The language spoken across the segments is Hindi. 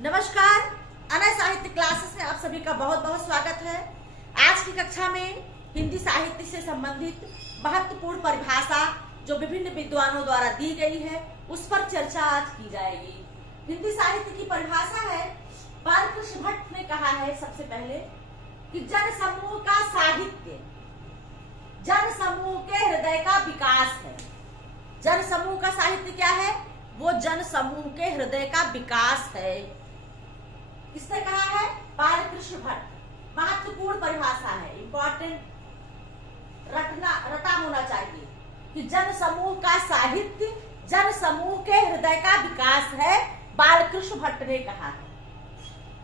नमस्कार, अनय साहित्य क्लासेस में आप सभी का बहुत बहुत स्वागत है। आज की कक्षा में हिंदी साहित्य से संबंधित महत्वपूर्ण परिभाषा जो विभिन्न विद्वानों द्वारा दी गई है उस पर चर्चा आज की जाएगी। हिंदी साहित्य की परिभाषा है, बालकृष्ण भट्ट ने कहा है सबसे पहले कि जन समूह का साहित्य जन समूह के हृदय का विकास है। जन समूह का साहित्य क्या है? वो जन समूह के हृदय का विकास है। किसने कहा है? बालकृष्ण भट्ट। महत्वपूर्ण परिभाषा है, इंपॉर्टेंट रटा होना चाहिए कि जन समूह का साहित्य जन समूह के हृदय का विकास है, बालकृष्ण भट्ट ने कहा है।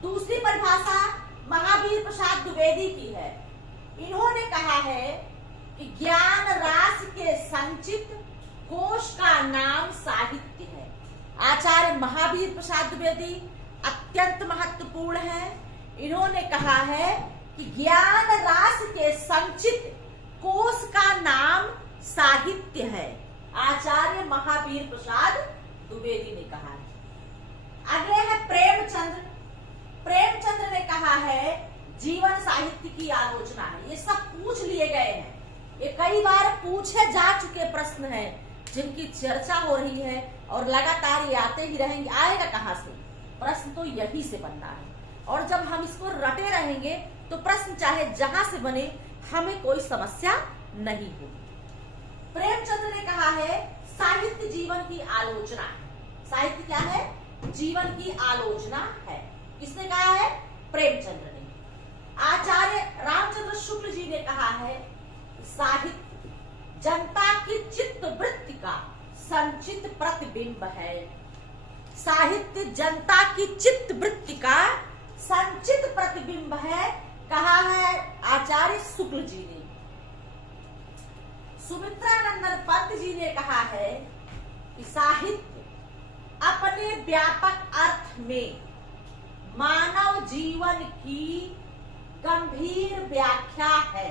दूसरी परिभाषा महावीर प्रसाद द्विवेदी की है। इन्होंने कहा है कि ज्ञान राशि के संचित कोश का नाम साहित्य है। आचार्य महावीर प्रसाद द्विवेदी अत्यंत महत्वपूर्ण है। इन्होंने कहा है कि ज्ञान राशि के संचित कोश का नाम साहित्य है। आचार्य महावीर प्रसाद द्विवेदी ने कहा है। अगले है प्रेमचंद्र। प्रेमचंद्र ने कहा है जीवन साहित्य की आलोचना है। ये सब पूछ लिए गए हैं, ये कई बार पूछे जा चुके प्रश्न हैं जिनकी चर्चा हो रही है और लगातार ये आते ही रहेंगे। आएगा कहां से? प्रश्न तो यही से बनना है, और जब हम इसको रटे रहेंगे तो प्रश्न चाहे जहां से बने हमें कोई समस्या नहीं होगी। प्रेमचंद्र ने कहा है साहित्य जीवन की आलोचना है। साहित्य क्या है? जीवन की आलोचना है। किसने कहा है? प्रेमचंद्र ने। आचार्य रामचंद्र शुक्ल जी ने कहा है साहित्य जनता की चित्त वृत्ति का संचित प्रतिबिंब है। साहित्य जनता की चित्त वृत्ति का संचित प्रतिबिंब है, कहा है आचार्य शुक्ल जी ने। सुमित्रानंदन पंत जी ने कहा है कि साहित्य अपने व्यापक अर्थ में मानव जीवन की गंभीर व्याख्या है।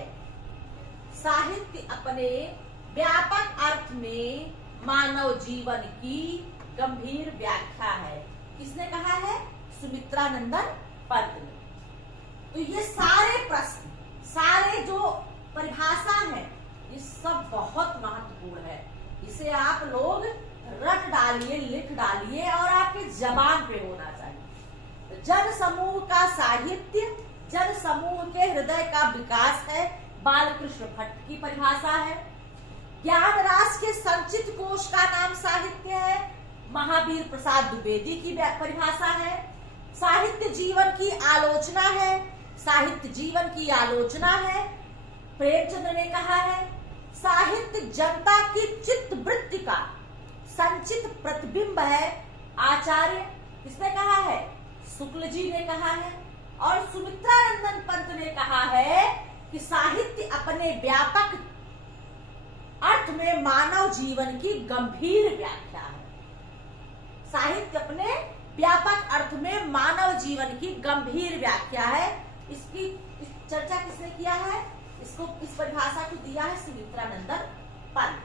साहित्य अपने व्यापक अर्थ में मानव जीवन की गंभीर व्याख्या है। किसने कहा है? सुमित्रानंदन पंत ने। तो ये सारे प्रश्न, सारे जो परिभाषा है, ये सब बहुत महत्वपूर्ण है। इसे आप लोग रट डालिए, लिख डालिए और आपके जबान पे होना चाहिए। तो जन समूह का साहित्य जन समूह के हृदय का विकास है, बालकृष्ण भट्ट की परिभाषा है। ज्ञान राशि के संचित कोश का नाम साहित्य है, महावीर प्रसाद द्विवेदी की परिभाषा है। साहित्य जीवन की आलोचना है, साहित्य जीवन की आलोचना है, प्रेमचंद्र ने कहा है। साहित्य जनता की चित्त वृत्ति का संचित प्रतिबिंब है, आचार्य किसने कहा है? शुक्ल जी ने कहा है। और सुमित्रानंदन पंत ने कहा है कि साहित्य अपने व्यापक अर्थ में मानव जीवन की गंभीर व्याख्या है। साहित्य अपने व्यापक अर्थ में मानव जीवन की गंभीर व्याख्या है। इसकी चर्चा किसने किया है? इस परिभाषा को दिया है सुमित्रानंदन पंत।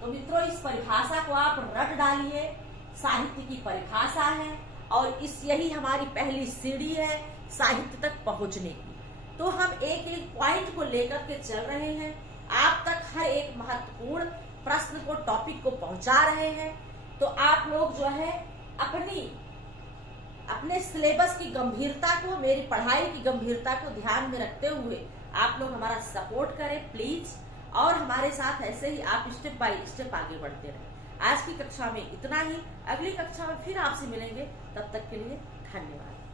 तो मित्रों, इस परिभाषा को आप रट डालिए। साहित्य की परिभाषा है और यही हमारी पहली सीढ़ी है साहित्य तक पहुंचने की। तो हम एक एक पॉइंट को लेकर के चल रहे हैं, आप तक हर एक महत्वपूर्ण प्रश्न को, टॉपिक को पहुंचा रहे हैं। तो आप लोग जो है अपने सिलेबस की गंभीरता को, मेरी पढ़ाई की गंभीरता को ध्यान में रखते हुए आप लोग हमारा सपोर्ट करें प्लीज, और हमारे साथ ऐसे ही आप स्टेप बाय स्टेप आगे बढ़ते रहें। आज की कक्षा में इतना ही, अगली कक्षा में फिर आपसे मिलेंगे। तब तक के लिए धन्यवाद।